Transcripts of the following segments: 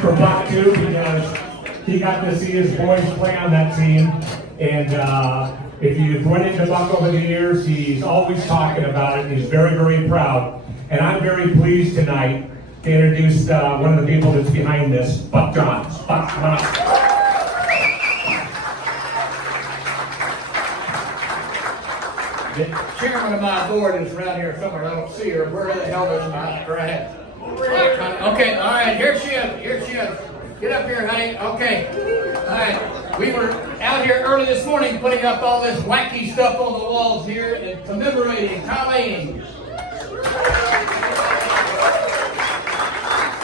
for Buck too, because he got to see his boys play on that team. And if you've run into Buck over the years, he's always talking about it. He's very, very proud. And I'm very pleased tonight to introduce one of the people that's behind this, Buck Johns. Buck, come on up. The chairman of my board is around here somewhere. I don't see her. Where the hell is my right? Okay, all right. Here she is. Here she is. Get up here, honey. Okay. All right. We were out here early this morning putting up all this wacky stuff on the walls here and commemorating Colleen.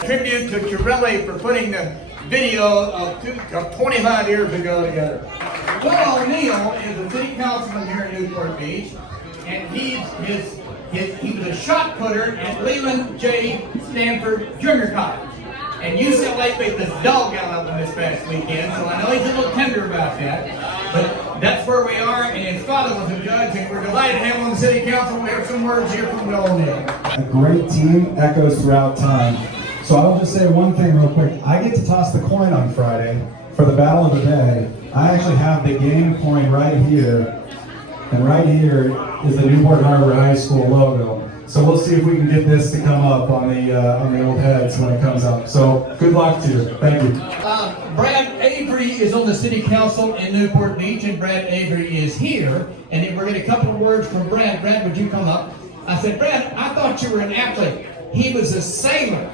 Tribute to Chiarelli for putting the video of 25 years ago together. Will O'Neill is a city councilman here in Newport Beach, and he was a shot putter at Leland J. Stanford Junior College. And UCLA played this dog out of him this past weekend, so I know he's a little tender about that. But that's where we are, and his father was a judge, and we're delighted to have him on the city council. We have some words here from Will O'Neill. A great team echoes throughout time. So I'll just say one thing real quick. I get to toss the coin on Friday for the battle of the day. I actually have the game coin right here, and right here is the Newport Harbor High School logo. So we'll see if we can get this to come up on the old heads when it comes up. So good luck to you. Thank you. Brad Avery is on the city council in Newport Beach, and Brad Avery is here. And we're getting a couple of words from Brad. Brad, would you come up? I said, Brad, I thought you were an athlete. He was a sailor.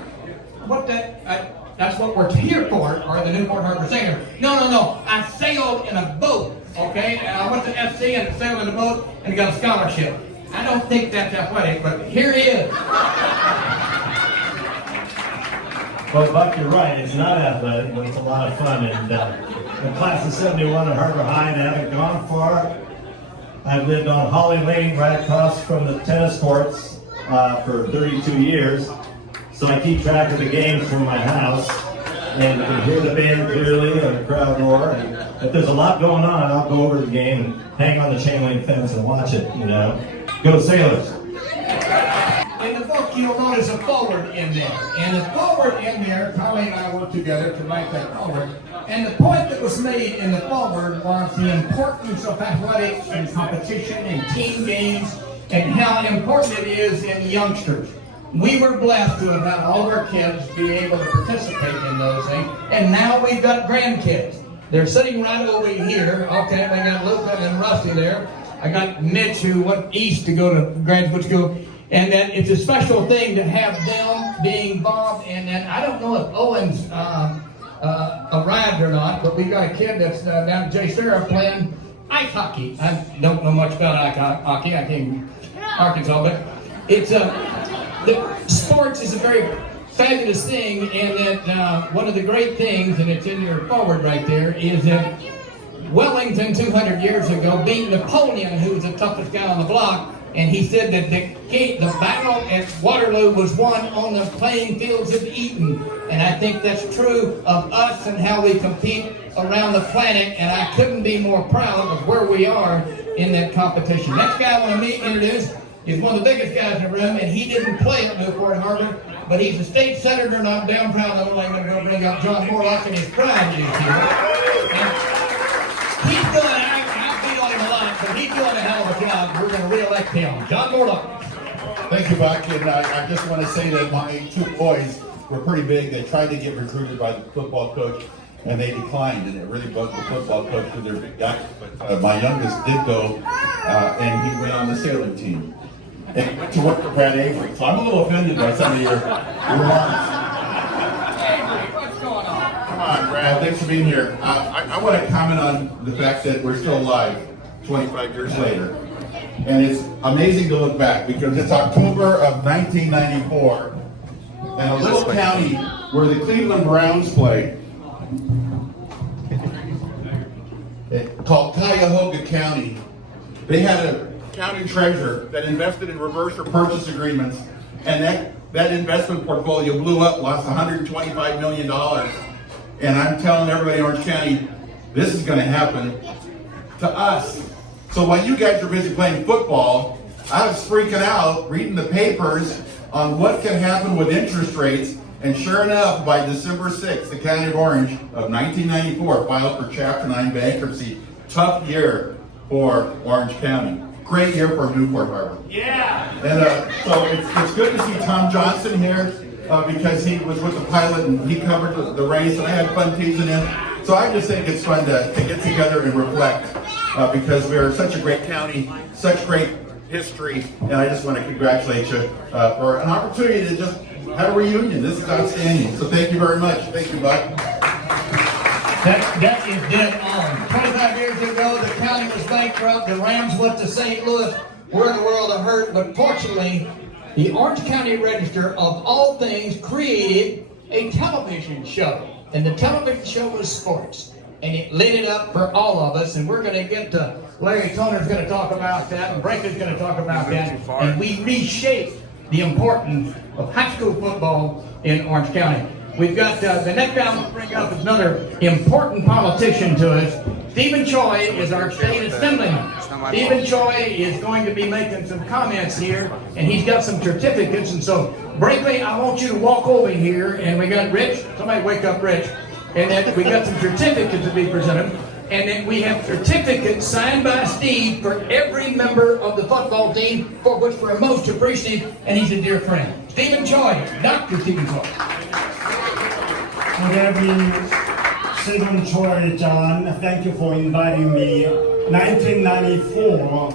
That's what we're here for, are the Newport Harbor Sailors. No. I sailed in a boat, okay? And I went to FC and sailed in a boat and got a scholarship. I don't think that's athletic, but here he is. Well, Buck, you're right. It's not athletic, but it's a lot of fun. And the class of 71 at Harbor High, and I haven't gone far. I've lived on Holly Lane right across from the tennis courts for 32 years. So I keep track of the games from my house, and I can hear the band clearly and the crowd roar. And if there's a lot going on, I'll go over to the game and hang on the chain link fence and watch it, you know. Go Sailors. In the book, you'll notice a forward in there. And the forward in there, Colleen and I worked together to write that forward. And the point that was made in the forward was the importance of athletics and competition and team games and how important it is in youngsters. We were blessed to have had all of our kids be able to participate in those things. And now we've got grandkids. They're sitting right over here. Okay, they got Luca and Rusty there. I got Mitch, who went east to go to graduate school. And then it's a special thing to have them being involved. And then I don't know if Owen's arrived or not, but we got a kid that's down at J. Sarah playing ice hockey. I don't know much about ice hockey. I came from Arkansas, but it's the sports is a very fabulous thing, and that one of the great things, and it's in your forward right there, is that Wellington 200 years ago beat Napoleon, who was the toughest guy on the block, and he said that the battle at Waterloo was won on the playing fields of Eton. And I think that's true of us and how we compete around the planet, and I couldn't be more proud of where we are in that competition. Next guy I want to introduce is one of the biggest guys in the room, and he didn't play at Newport Harbor, but he's a state senator, and I'm damn proud of him. I'm going to go bring up John Morlock and his pride is here. And he's doing, I beat on him a lot, but he's doing a hell of a job. We're going to re-elect him. John Morlock. Thank you, Buck. And I just want to say that my two boys were pretty big. They tried to get recruited by the football coach, and they declined, and it really bugged the football coach with their big guys. But my youngest did go, and he went on the sailing team. And he went to work for Brad Avery. So I'm a little offended by some of your remarks. What's going on? Come on, Brad. Thanks for being here. I want to comment on the fact that we're still alive 25 years later. And it's amazing to look back because it's October of 1994, and a little county where the Cleveland Browns play, called Cuyahoga County, they had a county treasurer that invested in reverse or purchase agreements, and that investment portfolio blew up, lost $125 million. And I'm telling everybody in Orange County, this is going to happen to us. So while you guys are busy playing football, I was freaking out reading the papers on what can happen with interest rates And sure enough, by December 6th, the County of Orange of 1994 filed for Chapter 9 bankruptcy. Tough year for Orange County. Great year for Newport Harbor. Yeah. And so it's good to see Tom Johnson here because he was with the pilot and he covered the race, and I had fun teasing him. So I just think it's fun to get together and reflect because we're such a great county, such great history, and I just want to congratulate you for an opportunity to just have a reunion. This is outstanding. So thank you very much. Thank you, Buck. That is dead on. 25 years ago, the county was bankrupt. The Rams went to St. Louis. We're in the world of hurt, but fortunately, the Orange County Register, of all things, created a television show. And the television show was sports. And it lit it up for all of us. And we're going to get to, Larry Toner's going to talk about that, and Breaker's going to talk about that. And we reshaped the importance of high school football in Orange County. We've got the next guy I'm going to bring up is another important politician to us. Stephen Choi is our state assemblyman. Stephen Choi is going to be making some comments here, and he's got some certificates. And so, Brinkley, I want you to walk over here, and we got Rich. Somebody wake up Rich. And then we got some certificates to be presented. And then we have certificates signed by Steve for every member of the football team, for which we're most appreciative, and he's a dear friend. Stephen Choi, Dr. Stephen Choi. Good evening, Stephen Choi, John. Thank you for inviting me. 1994,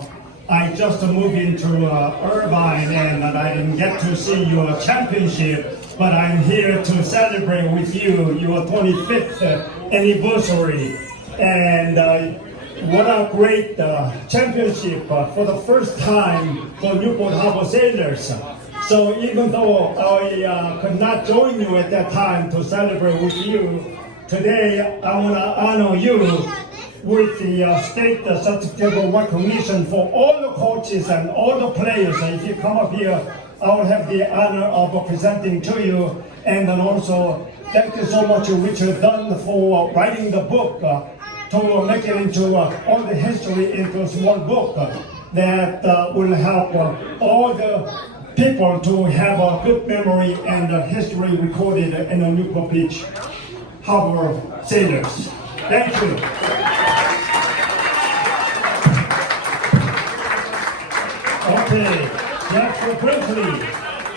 I just moved into Irvine and I didn't get to see your championship, but I'm here to celebrate with you your 25th anniversary. And what a great championship for the first time for Newport Harbor Sailors. So even though I could not join you at that time to celebrate with you, today I want to honor you with the state certificate of recognition for all the coaches and all the players. If you come up here, I will have the honor of presenting to you. And then also, thank you so much, Richard Dunn, for writing the book to make it into all the history into one book that will help all the people to have a good memory and history recorded in the Newport Beach Harbor Sailors. Thank you. Okay, Jeff Brinkley,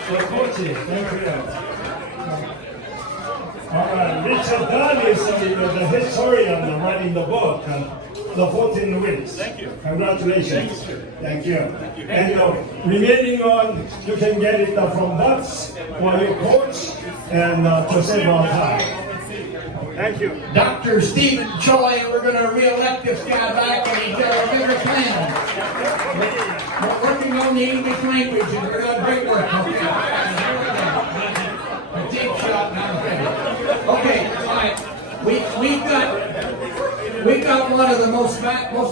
the coaches, thank you. All right, Richard Dunn is the historian writing the book, The 14 Wins. Thank you. Congratulations. Thank you. And remaining on, you can get it from Bucks or your coach and to save our time. Thank you. Dr. Stephen Choi, we're going to re-elect this guy back, and he's got a bigger plan. We're working on the English language, and we're doing great work. A deep shot, now. Okay, all right. We've got one of the most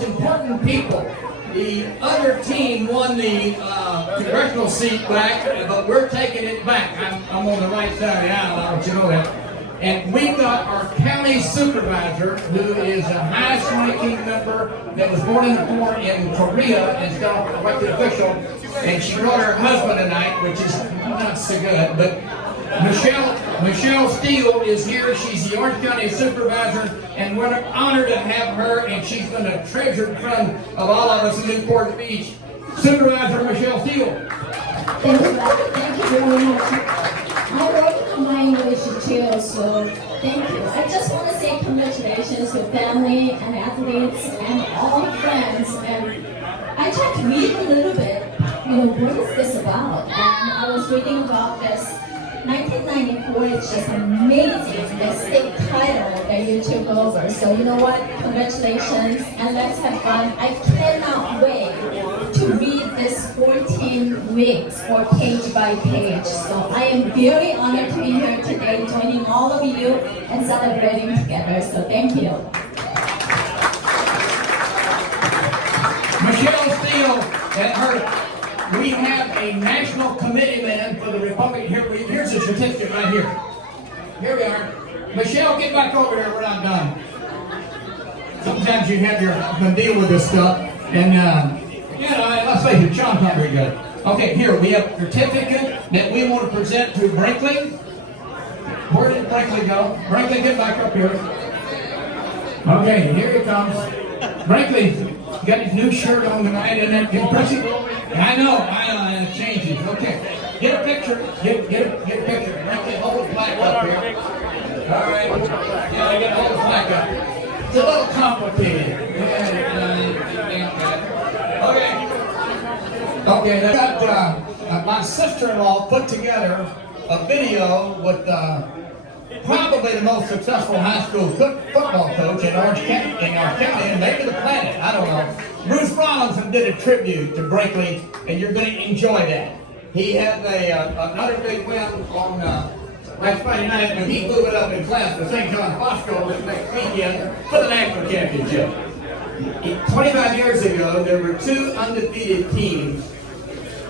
important people. The other team won the congressional seat back, but we're taking it back. I'm on the right side of the aisle, I want you to know that. And we've got our county supervisor, who is a highest-ranking member that was born in Korea and still an elected official. And she brought her husband tonight, which is not so good. But Michelle Steele is here. She's the Orange County supervisor, and we're honored to have her. And she's been a treasured friend of all of us in Newport Beach. Supervisor Michelle Steele. Thank you very much. I wrote my English too, so thank you. I just want to say congratulations to family and athletes and all friends. And I tried to read a little bit, what is this about? And I was reading about this. 1994 is just amazing, the state title that you took over. So you know what? Congratulations, and let's have fun. I cannot wait to read this 14 weeks or page by page. So I am very honored to be here today, joining all of you and celebrating together. So thank you. Michelle Steele, we have a national committee man for the Republic. Here's a certificate right here. Here we are. Michelle, get back over there. We're not done. Sometimes you have to deal with this stuff. And, let's face it, Sean's not very good. Okay, here, we have a certificate that we want to present to Brinkley. Where did Brinkley go? Brinkley, get back up here. Okay, here he comes. Brinkley, you got his new shirt on tonight, and then impressive. I know, it changes. Okay, get a picture. Get a picture. Brinkley, hold the flag up here. All right. Yeah, get hold the flag up. It's a little complicated. Okay, I got my sister-in-law put together a video with probably the most successful high school football coach in Orange County, and maybe the planet. I don't know. Bruce Robinson did a tribute to Brinkley, and you're going to enjoy that. He had another big win on last Friday night, but he blew it up in class to St. John Bosco this next weekend for the national championship. 25 years ago, there were two undefeated teams.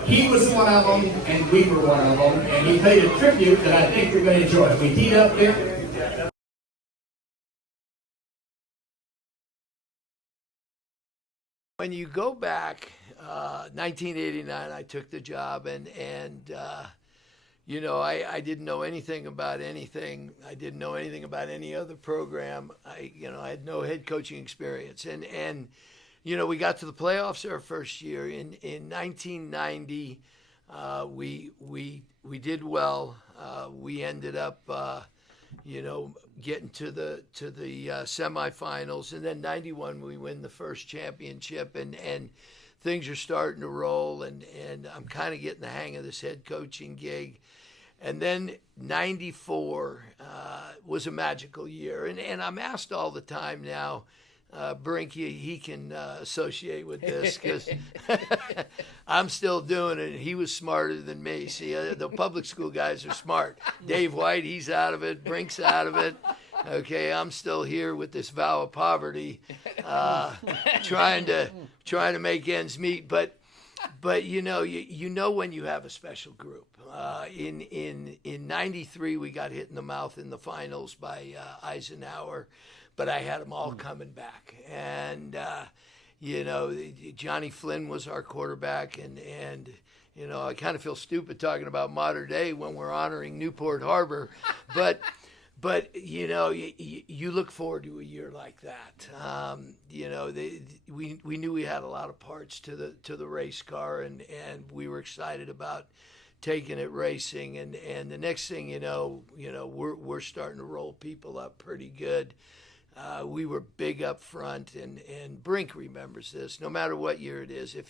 He was one of them, and we were one of them, and he paid a tribute that I think you're going to enjoy. We teed up there. When you go back, 1989, I took the job, and you know, I didn't know anything about anything. I didn't know anything about any other program. I had no head coaching experience, and you know, we got to the playoffs our first year in 1990. We did well. We ended up, getting to the semifinals, and then 91 we win the first championship, and things are starting to roll, and I'm kind of getting the hang of this head coaching gig. And then 94 was a magical year, and I'm asked all the time now. Brink, he can associate with this because I'm still doing it. He was smarter than me. See, the public school guys are smart. Dave White, he's out of it. Brink's out of it. Okay, I'm still here with this vow of poverty, trying to make ends meet. But you know when you have a special group. In '93, we got hit in the mouth in the finals by Eisenhower. But I had them all coming back, and Johnny Flynn was our quarterback, and I kind of feel stupid talking about modern day when we're honoring Newport Harbor, but you look forward to a year like that. We knew we had a lot of parts to the race car, and we were excited about taking it racing, and the next thing we're starting to roll people up pretty good. We were big up front, and Brink remembers this. No matter what year it is, if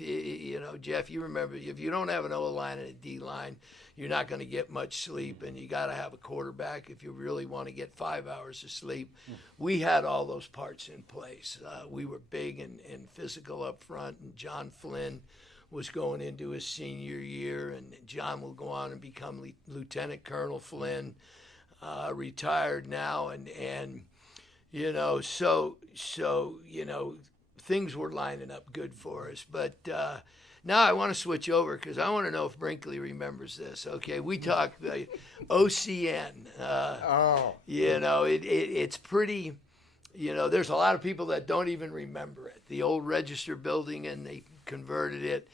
Jeff, you remember, if you don't have an O line and a D line, you're not going to get much sleep, and you got to have a quarterback if you really want to get 5 hours of sleep. We had all those parts in place. We were big and physical up front, and John Flynn was going into his senior year, and John will go on and become Lieutenant Colonel Flynn, retired now, and so things were lining up good for us. But now I want to switch over because I want to know if Brinkley remembers this. Okay, we talked OCN. It's pretty. There's a lot of people that don't even remember it. The old Register building, and they converted it.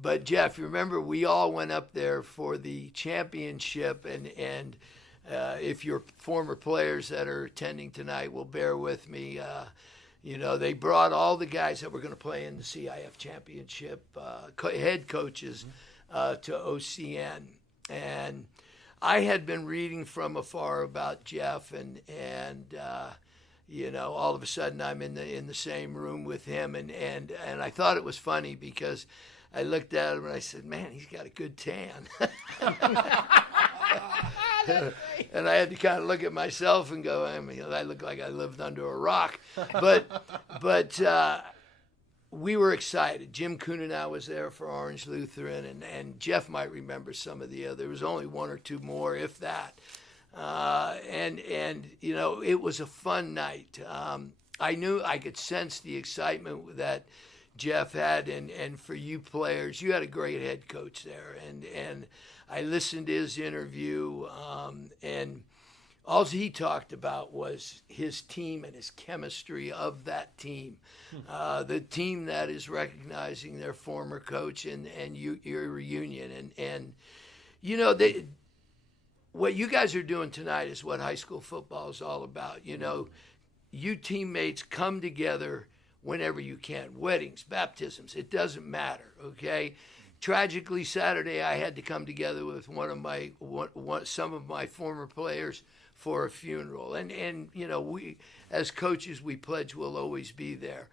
But Jeff, you remember we all went up there for the championship, and if your former players that are attending tonight will bear with me, they brought all the guys that were going to play in the CIF championship, head coaches, to OCN. And I had been reading from afar about Jeff, and all of a sudden I'm in the same room with him, and I thought it was funny because I looked at him and I said, man, he's got a good tan. And I had to kind of look at myself and go, I look like I lived under a rock. But we were excited. Jim Kuhnenau was there for Orange Lutheran, and Jeff might remember some of the other. There was only one or two more, if that. It was a fun night. I knew I could sense the excitement that Jeff had, and for you players, you had a great head coach there, and I listened to his interview, and all he talked about was his team and his chemistry of that team, the team that is recognizing their former coach and your reunion, and what you guys are doing tonight is what high school football is all about. You know, you teammates come together whenever you can. Weddings, baptisms, it doesn't matter, okay? Tragically, Saturday I had to come together with some of my former players for a funeral. And you know, we as coaches, we pledge we'll always be there.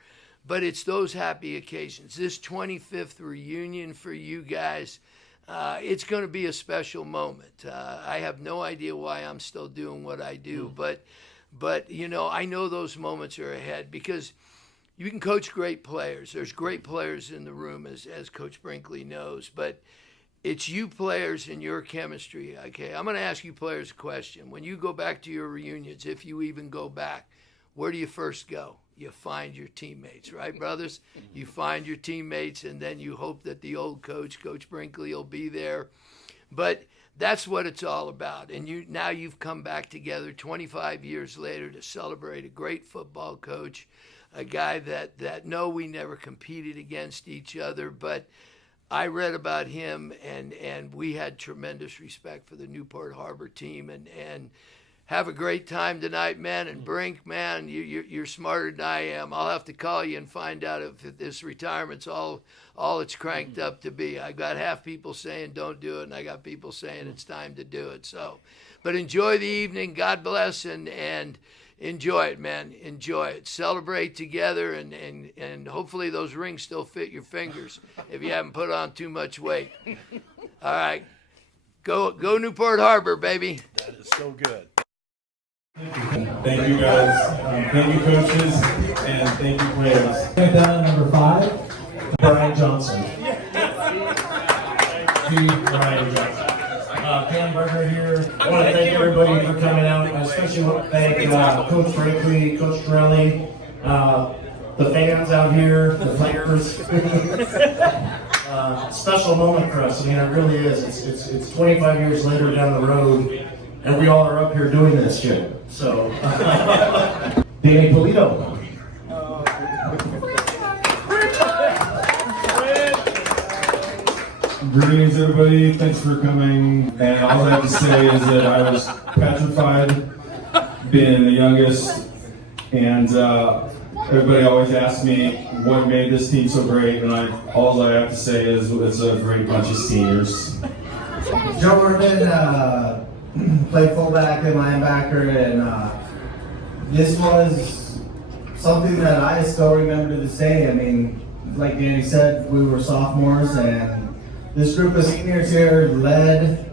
But it's those happy occasions. This 25th reunion for you guys, it's going to be a special moment. I have no idea why I'm still doing what I do, but you know, I know those moments are ahead because you can coach great players. There's great players in the room, as Coach Brinkley knows, but it's you players and your chemistry. Okay, I'm going to ask you players a question. When you go back to your reunions, if you even go back, where do you first go? You find your teammates, right, brothers? You find your teammates, and then you hope that the old coach, Coach Brinkley, will be there. But that's what it's all about. And now you've come back together 25 years later to celebrate a great football coach, a guy that no, we never competed against each other, but I read about him, and we had tremendous respect for the Newport Harbor team, and have a great time tonight, man. And Brink, man, you're smarter than I am. I'll have to call you and find out if this retirement's all it's cranked up to be. I got half people saying don't do it, and I got people saying it's time to do it. So, but enjoy the evening. God bless, and enjoy it, man. Enjoy it. Celebrate together, and hopefully those rings still fit your fingers if you haven't put on too much weight. All right. Go Newport Harbor, baby. That is so good. Thank you guys. Thank you coaches, and thank you players. Number 5, Brian Johnson. Brian Johnson. Pam Berger here. I want to thank everybody for coming out. I especially want to thank Coach Brinkley, Coach Torelli, the fans out here, the players. Special moment for us. I mean, it really is. It's 25 years later down the road, and we all are up here doing this shit. So, Danny Polito. Greetings, everybody. Thanks for coming. And all I have to say is that I was petrified, being the youngest, and everybody always asks me what made this team so great, and all I have to say is it's a great bunch of seniors. Joe Urban played fullback and linebacker, and this was something that I still remember to this day. I mean, like Danny said, we were sophomores, and this group of seniors here led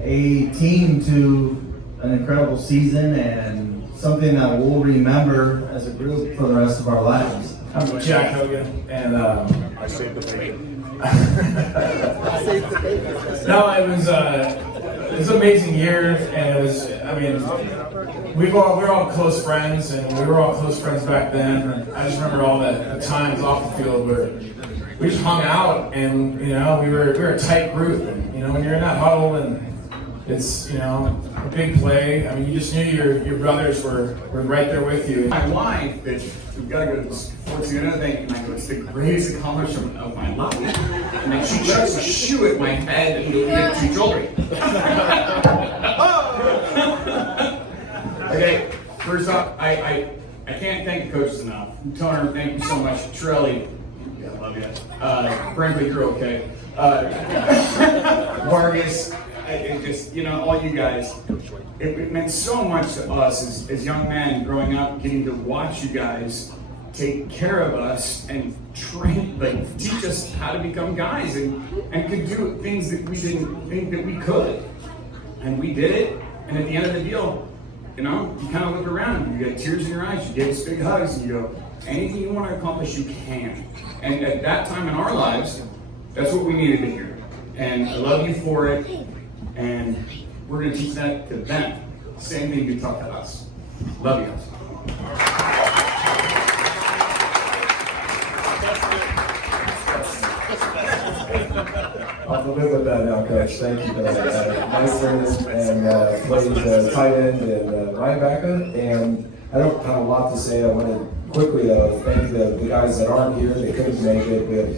a team to an incredible season and something that we'll remember as a group for the rest of our lives. I'm Jack Hogan, and I saved the bacon. No, it was an amazing year, and it was. I mean, we were all close friends, and we were all close friends back then. And I just remember all the times off the field where we just hung out, and we were a tight group. And when you're in that huddle, and it's a big play. I mean, you just knew your brothers were right there with you. My wife, we've got to go to sports and another thing, and I go, it's the greatest accomplishment of my life. And then she chucks a shoe at my head and goes, get some jewelry. Okay, first off, I can't thank the coaches enough. Toner, thank you so much. Torelli, I love you. Brinkley, you're okay. Vargas, it just, all you guys, it meant so much to us as young men growing up, getting to watch you guys take care of us and train, teach us how to become guys and could do things that we didn't think that we could. And we did it, and at the end of the deal, you kind of look around, you get tears in your eyes, you give us big hugs, and you go, anything you want to accomplish, you can. And at that time in our lives, that's what we needed to hear. And I love you for it. And we're going to teach that to them. Same thing you taught to us. Love you. I'll live with that now, Coach. Thank you for that. My friend and plays tight end and linebacker, and I don't have a lot to say. I want to quickly thank the guys that aren't here. They couldn't make it. We have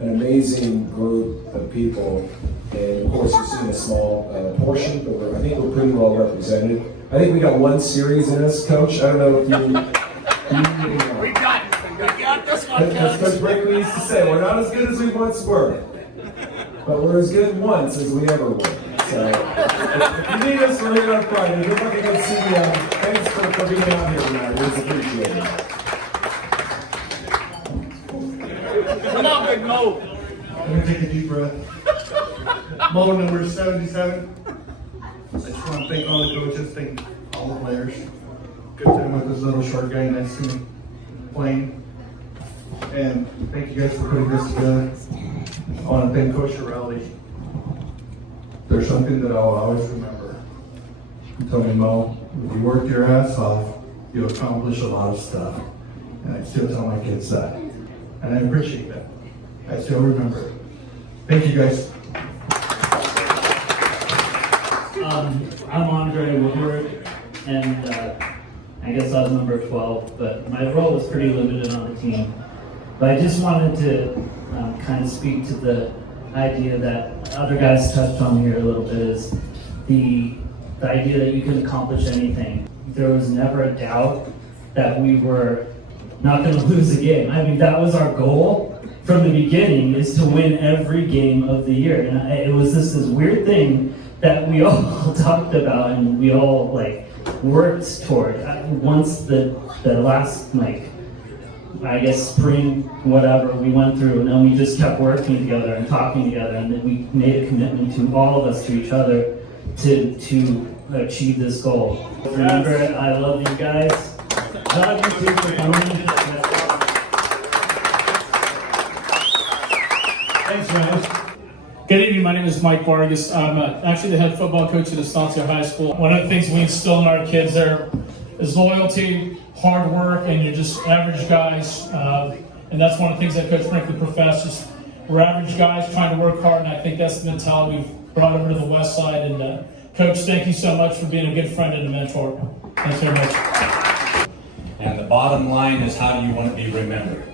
an amazing group of people. And of course, you're seeing a small portion, but I think we're pretty well represented. I think we got one series in us, Coach. I don't know if you We got this one, as Coach Brinkley used to say, we're not as good as we once were, but we're as good once as we ever were. So, if you need us, we're here on Friday. Good luck against CBM. Thanks for being out here tonight. We really appreciate it. Come on, Big Mo. I'm gonna take a deep breath. Mo number 77. I just want to thank all the coaches, thank all the players. Good time with this little short guy next to me playing. And thank you guys for putting this together. I want to thank Coach Shirelli. There's something that I'll always remember. He told me, Mo, if you work your ass off, you accomplish a lot of stuff. And I still tell my kids that. And I appreciate that. I still remember it. Thank you guys. I'm Andre Woodward, and I guess I was number 12, but my role was pretty limited on the team. But I just wanted to kind of speak to the idea that other guys touched on here a little bit, is the idea that you can accomplish anything. There was never a doubt that we were not going to lose a game. I mean, that was our goal from the beginning, is to win every game of the year. And it was this weird thing that we all talked about and we all worked toward. Once the last I guess spring, whatever, we went through, and then we just kept working together and talking together, and then we made a commitment to all of us, to each other, to achieve this goal. Remember, I love you guys. I love you too for coming. Thanks, guys. Good evening, my name is Mike Vargas. I'm actually the head football coach at Estancia High School. One of the things we instill in our kids there is loyalty, hard work, and you're just average guys. And that's one of the things that Coach Brinkley professes. We're average guys trying to work hard, and I think that's the mentality we've brought over to the West Side. And Coach, thank you so much for being a good friend and a mentor. Thanks very much. And the bottom line is, how do you want to be remembered?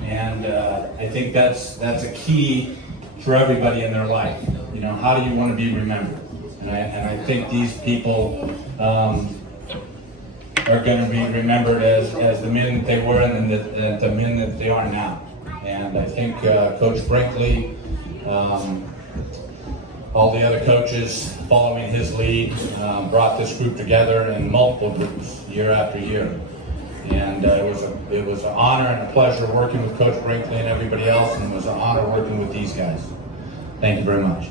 And I think that's a key for everybody in their life. You know, how do you want to be remembered? And I think these people are going to be remembered as the men that they were and the men that they are now. And I think Coach Brinkley, all the other coaches following his lead, brought this group together in multiple groups year after year. And it was an honor and a pleasure working with Coach Brinkley and everybody else, and it was an honor working with these guys. Thank you very much.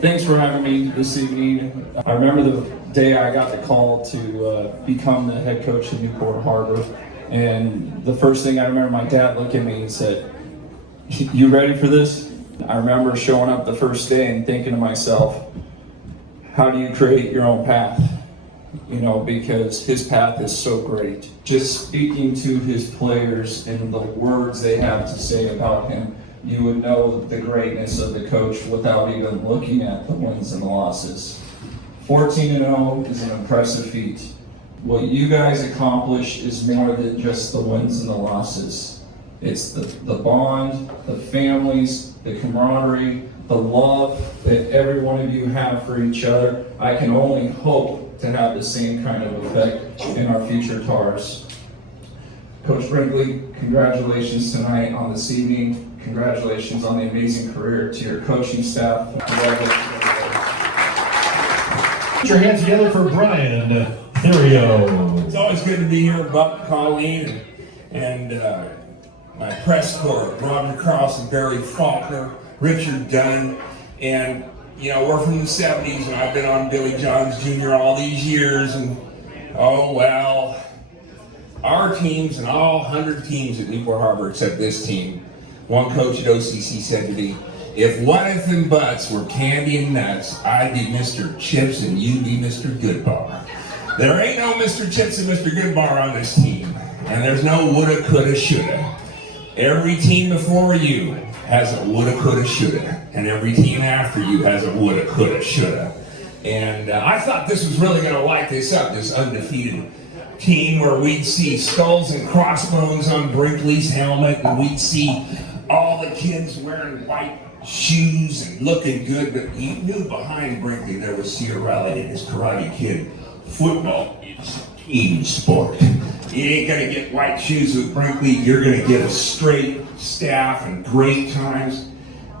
Thanks for having me this evening. I remember the day I got the call to become the head coach of Newport Harbor, and the first thing I remember, my dad looked at me and said, "You ready for this?" I remember showing up the first day and thinking to myself, how do you create your own path? You know, because his path is so great. Just speaking to his players and the words they have to say about him, you would know the greatness of the coach without even looking at the wins and the losses. 14-0 is an impressive feat. What you guys accomplished is more than just the wins and the losses. It's the bond, the families, the camaraderie, the love that every one of you have for each other. I can only hope to have the same kind of effect in our future TARs. Coach Brinkley, congratulations tonight on this evening. Congratulations on the amazing career to your coaching staff. Put your hands together for Brian Therio. It's always good to be here with Buck, Colleen, and my press corps, Robin Carlson, Barry Faulkner, Richard Dunn, and you know, we're from the 70s, and I've been on Billy Johns Jr. all these years, and oh well, our teams and all 100 teams at Newport Harbor except this team. One coach at OCC said to me, "If what if and buts were candy and nuts, I'd be Mr. Chips and you'd be Mr. Goodbar." There ain't no Mr. Chips and Mr. Goodbar on this team, and there's no woulda, coulda, shoulda. Every team before you has a woulda, coulda, shoulda, and every team after you has a woulda, coulda, shoulda. And I thought this was really going to light this up, this undefeated team, where we'd see skulls and crossbones on Brinkley's helmet, and we'd see all the kids wearing white shoes and looking good. But you knew behind Brinkley there was Ciarelli and his Karate Kid. Football is team sport. You ain't going to get white shoes with Brinkley. You're going to get a straight staff and great times.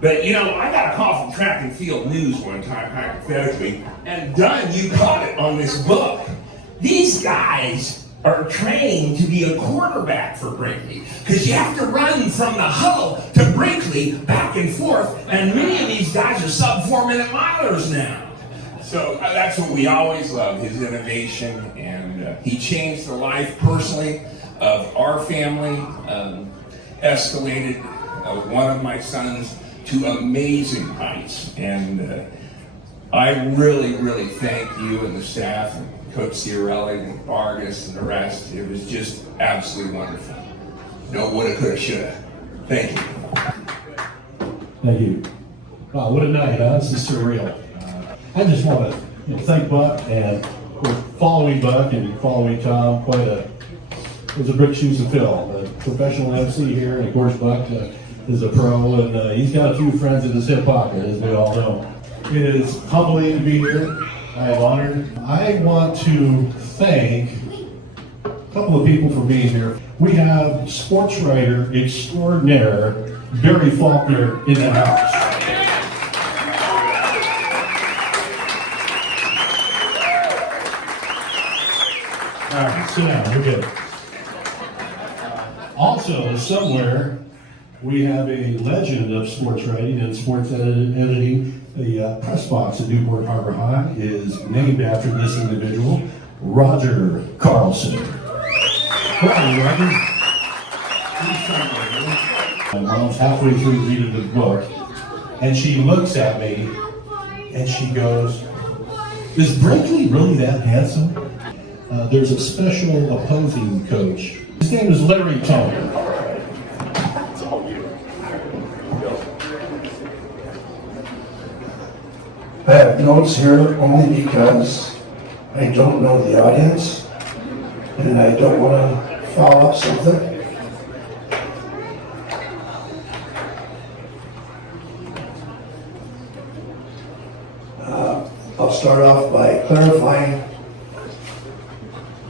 But, you know, I got a call from Track and Field News one time, hypothetically, and Dunn, you caught it on this book. These guys are trained to be a quarterback for Brinkley, because you have to run from the huddle to Brinkley back and forth, and many of these guys are sub-4-minute milers now. So that's what we always love, his innovation, and he changed the life personally of our family, escalated one of my sons to amazing heights. And I really, really thank you and the staff and Coach Ciarelli and Vargas and the rest. It was just absolutely wonderful. No woulda, coulda, shoulda. Thank you. Thank you. Wow, what a night, huh? This is surreal. I just want to thank Buck, and following Buck and following Tom, it was a big shoes to fill. A professional MC here, and of course Buck is a pro, and he's got a few friends in his hip pocket, as we all know. It is humbling to be here. I am honored. I want to thank a couple of people for being here. We have sports writer extraordinaire Barry Faulkner in the house. All right, sit down, we're good. Also, somewhere, we have a legend of sports writing and sports editing. The press box at Newport Harbor High is named after this individual, Roger Carlson. Roger. My mom's halfway through reading the book, and she looks at me, and she goes, "Is Brinkley really that handsome?" There's a special opposing coach. His name is Larry Tony. I have notes here only because I don't know the audience and I don't want to foul up something. I'll start off by clarifying.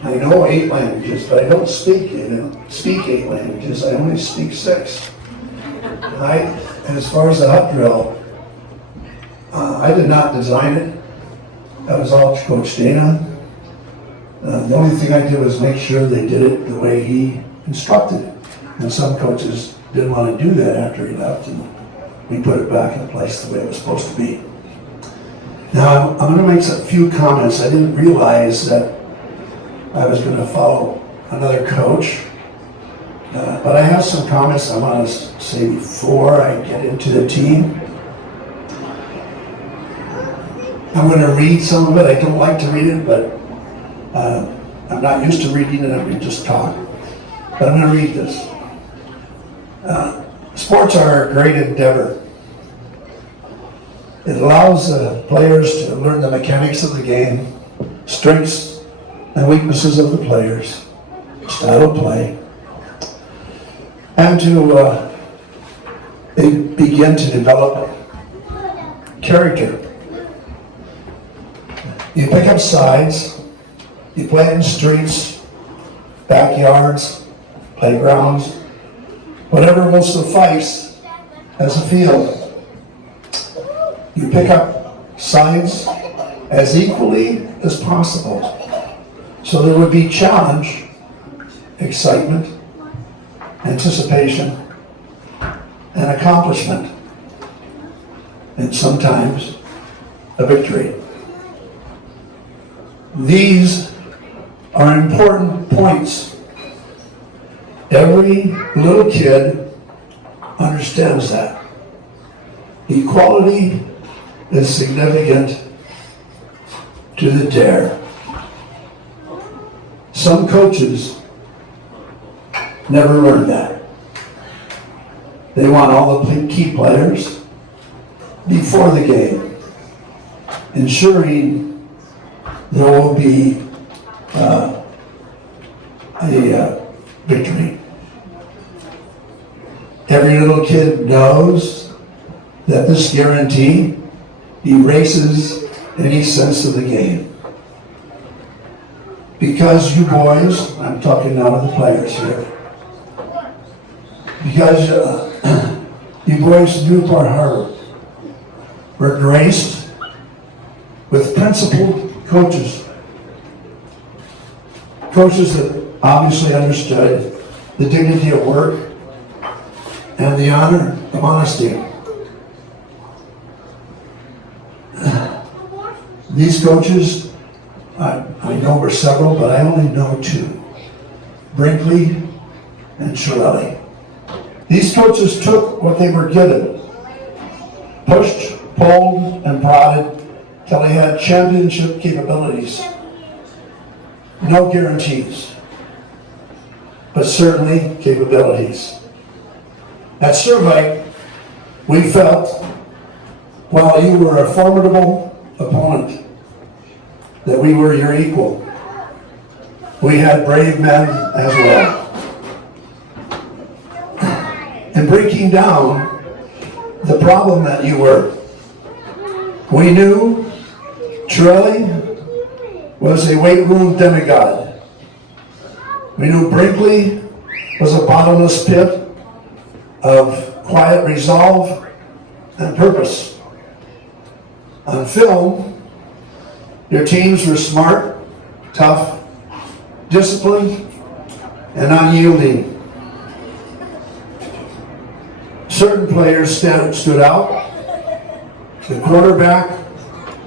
I know 8 languages, but I don't speak 8 languages. I only speak 6. And as far as the hut drill, I did not design it. That was all Coach Dana. The only thing I did was make sure they did it the way he instructed it. And some coaches didn't want to do that after he left, and we put it back in place the way it was supposed to be. Now, I'm going to make a few comments. I didn't realize that I was going to follow another coach, but I have some comments I want to say before I get into the team. I'm going to read some of it. I don't like to read it, but I'm not used to reading it. I'm going to just talk. But I'm going to read this. Sports are a great endeavor. It allows players to learn the mechanics of the game, strengths and weaknesses of the players, style of play, and to begin to develop character. You pick up sides, you play in streets, backyards, playgrounds, whatever will suffice as a field. You pick up sides as equally as possible. So there would be challenge, excitement, anticipation, and accomplishment, and sometimes a victory. These are important points. Every little kid understands that. Equality is significant to the dare. Some coaches never learn that. They want all the key players before the game. ensuring there will be a victory. Every little kid knows that this guarantee erases any sense of the game. Because you boys, I'm talking now to the players here, because you boys knew Newport Harbor were graced with principled coaches. Coaches that obviously understood the dignity of work and the honor of honesty. These coaches, I know were several, but I only know two, Brinkley and Chiarelli. These coaches took what they were given, pushed, pulled, and prodded till they had championship capabilities. No guarantees, but certainly capabilities. At Servite, we felt, while you were a formidable opponent, that we were your equal. We had brave men as well. In breaking down the problem that you were, we knew Chiarelli was a weight room demigod. We knew Brinkley was a bottomless pit of quiet resolve and purpose. On film, your teams were smart, tough, disciplined, and unyielding. Certain players stood out. The quarterback,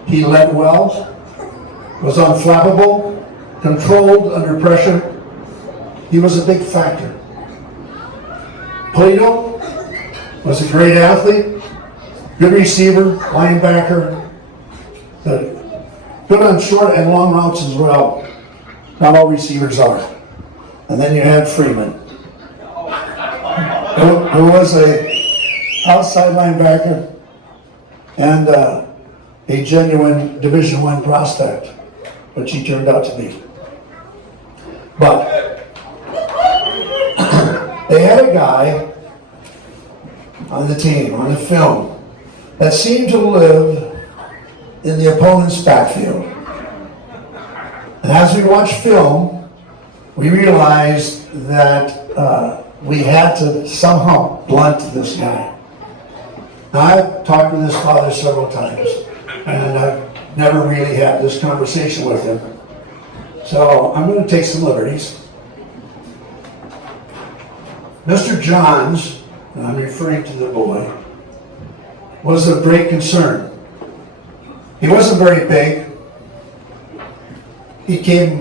he led well, was unflappable, controlled under pressure. He was a big factor. Plato was a great athlete, good receiver, linebacker, but good on short and long routes as well. Not all receivers are. And then you had Freeman, who was a outside linebacker and a genuine Division I prospect, which he turned out to be. But they had a guy on the team, on the film, that seemed to live in the opponent's backfield. And as we watched film, we realized that we had to somehow blunt this guy. Now, I've talked with his father several times, and I've never really had this conversation with him. So I'm going to take some liberties. Mr. Johns, and I'm referring to the boy, was of great concern. He wasn't very big. He stayed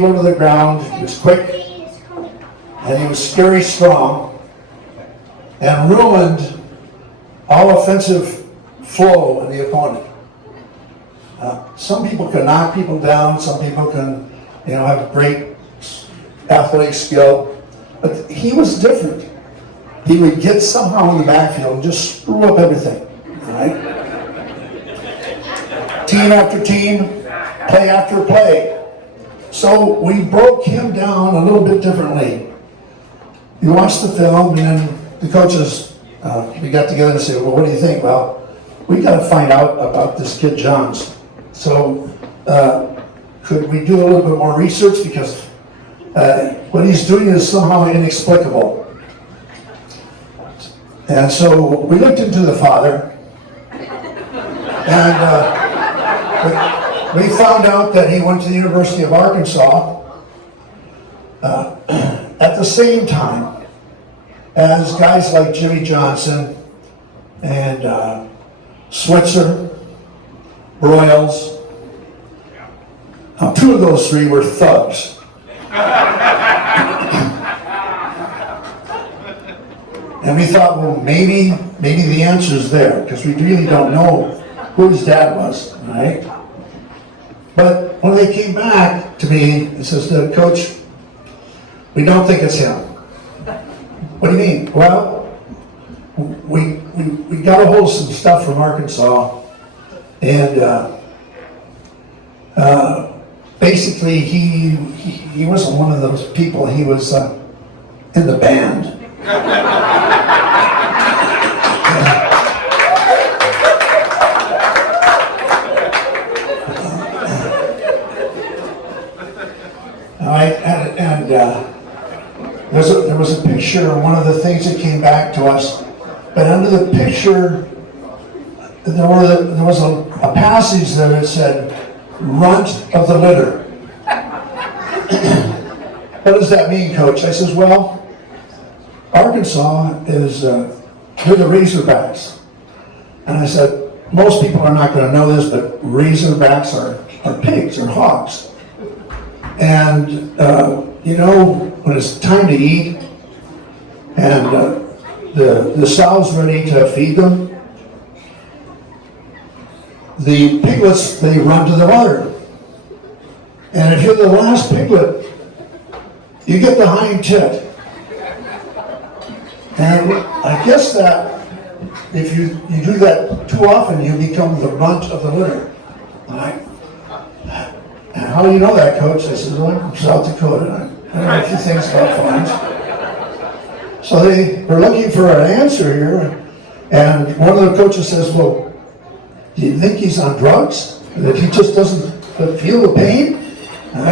low to the ground, he was quick, and he was scary strong, and ruined all offensive flow in the opponent. Some people can knock people down, some people can, have great athletic skill, but he was different. He would get somehow in the backfield and just screw up everything, all right? Team after team, play after play. So we broke him down a little bit differently. You watch the film, and then the coaches, we got together and said, well, what do you think? Well, we got to find out about this kid Johns. So could we do a little bit more research, because what he's doing is somehow inexplicable. And so we looked into the father, and we found out that he went to the University of Arkansas at the same time as guys like Jimmy Johnson and Switzer, Broyles. Now, two of those three were thugs. And we thought, well, maybe the answer is there, because we really don't know who his dad was, right? But when they came back to me and says, Coach, we don't think it's him. What do you mean? Well, we got a hold of some stuff from Arkansas, And basically, he wasn't one of those people. He was in the band. There was a picture, one of the things that came back to us, but under the picture, there was a passage that it said, "Runt of the litter." What does that mean, Coach? I says, well, Arkansas is, they're the Razorbacks. And I said, most people are not going to know this, but Razorbacks are pigs or hogs. And, you know, when it's time to eat and the sow's ready to feed them, the piglets, they run to the mother. And if you're the last piglet, you get the hind tit. And I guess that if you do that too often, you become the runt of the litter. And how do you know that, Coach? I said, well, I'm from South Dakota. I know a few things about farms. So they were looking for an answer here, and one of the coaches says, well, do you think he's on drugs? That he just doesn't feel the pain? And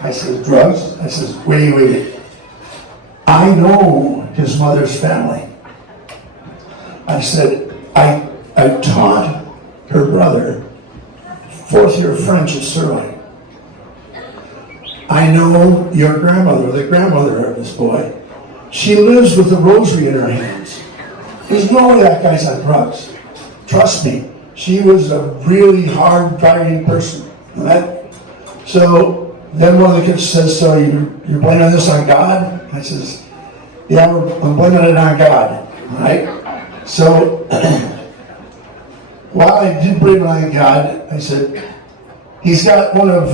I said, drugs? I said, wait. I know his mother's family. I said, I taught her brother 4th year French at Sterling. I know your grandmother, the grandmother of this boy. She lives with the rosary in her hands. There's no way that guy's on drugs. Trust me, she was a really hard driving person. So then one of the kids says, so you're blaming this on God? I says, yeah, I'm blaming it on God. All right? So while I did blame it on God, I said, he's one of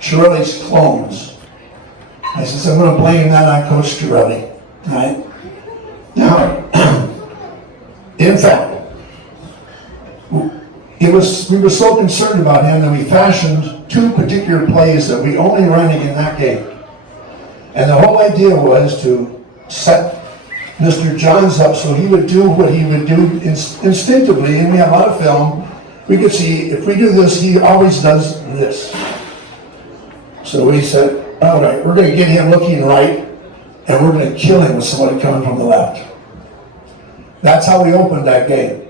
Chiarelli's clones. I said, so I'm going to blame that on Coach Chiarelli. All right? Now, in fact, we were so concerned about him that we fashioned 2 particular plays that we only ran in that game. And the whole idea was to set Mr. Johns up so he would do what he would do instinctively, and we have a lot of film. We could see, if we do this, he always does this. So we said, all right, we're going to get him looking right, and we're going to kill him with somebody coming from the left. That's how we opened that game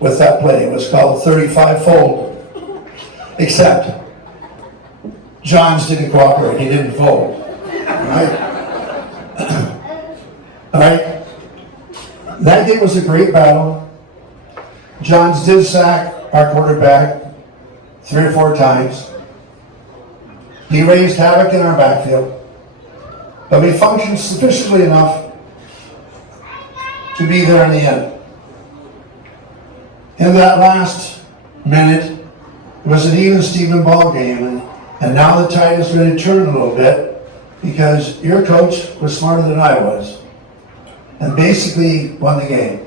with that play. It was called 35-fold. Except, Johns didn't cooperate. He didn't fold. All right? That game was a great battle. Johns did sack our quarterback 3 or 4 times. He raised havoc in our backfield. But we functioned sufficiently enough to be there in the end. In that last minute, it was an even-Steven ball game, and now the tide is going to turn a little bit because your coach was smarter than I was and basically won the game.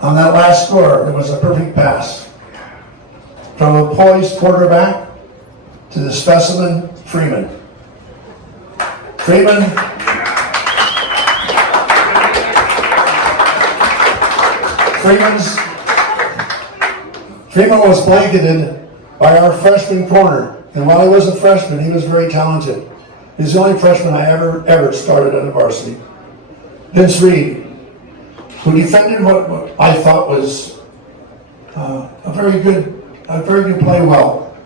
On that last score, it was a perfect pass from a poised quarterback to the specimen Freeman. Freeman was blanketed by our freshman corner. And while he was a freshman, he was very talented. He's the only freshman I ever started on the varsity. Vince Reed, who defended what I thought was a very good play well.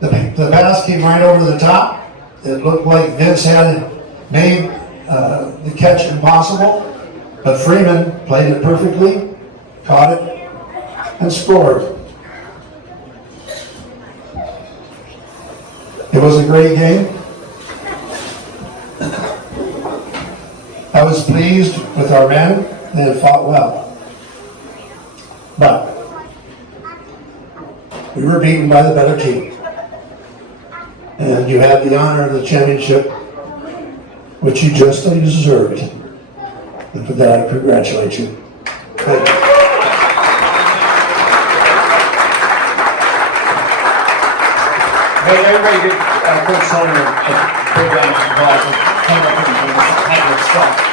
The pass came right over the top. It looked like Vince had made the catch impossible, but Freeman played it perfectly, caught it, and scored. It was a great game. I was pleased with our men. They had fought well. But we were beaten by the better team. And you had the honor of the championship, which you justly deserved. And for that, I congratulate you. Thank you. Hey, everybody give Coach Sawyer a big round of applause. Come up and do this type of stuff.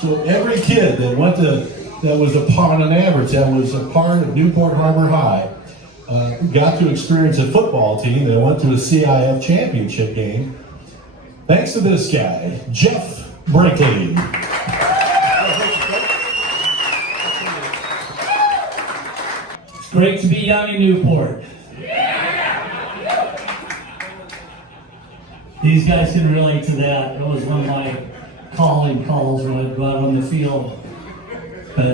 So every kid that was a part, on average, that was a part of Newport Harbor High, got to experience a football team that went to a CIF championship game, thanks to this guy, Jeff Brinkley. It's great to be young in Newport. These guys can relate to that. It was one of my calling calls when I'd go out on the field. But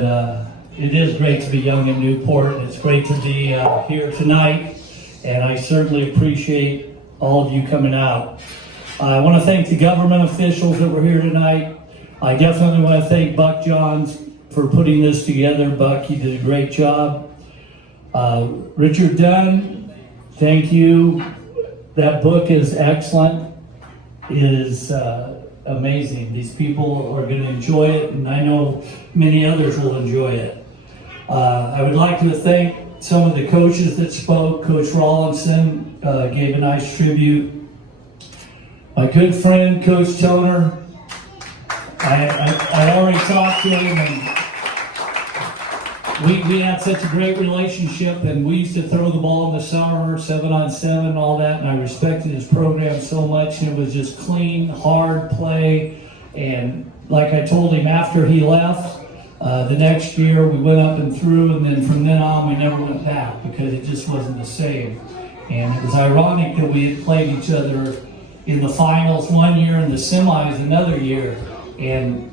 it is great to be young in Newport. It's great to be here tonight, and I certainly appreciate all of you coming out. I want to thank the government officials that were here tonight. I definitely want to thank Buck Johns for putting this together. Buck, you did a great job. Richard Dunn, thank you. That book is excellent. It is amazing. These people are going to enjoy it, and I know many others will enjoy it. I would like to thank some of the coaches that spoke. Coach Rawlinson gave a nice tribute. My good friend, Coach Toner, I already talked to him, and we had such a great relationship, and we used to throw the ball in the summer, 7-on-7, and all that, and I respected his program so much, and it was just clean, hard play, and like I told him after he left, the next year we went up and through, and then from then on we never went back because it just wasn't the same. And it was ironic that we had played each other in the finals one year and the semis another year, and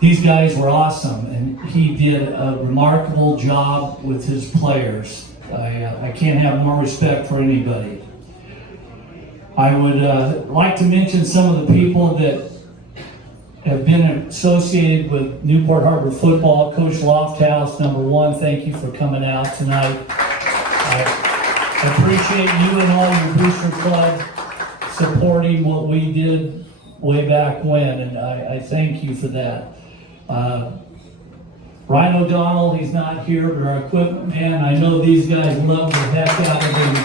these guys were awesome, and he did a remarkable job with his players. I can't have more respect for anybody. I would like to mention some of the people that have been associated with Newport Harbor football. Coach Lofthouse, number one, thank you for coming out tonight. I appreciate you and all your booster club supporting what we did way back when, and I thank you for that. Ryan O'Donnell, he's not here, but our equipment man, I know these guys love the heck out of him.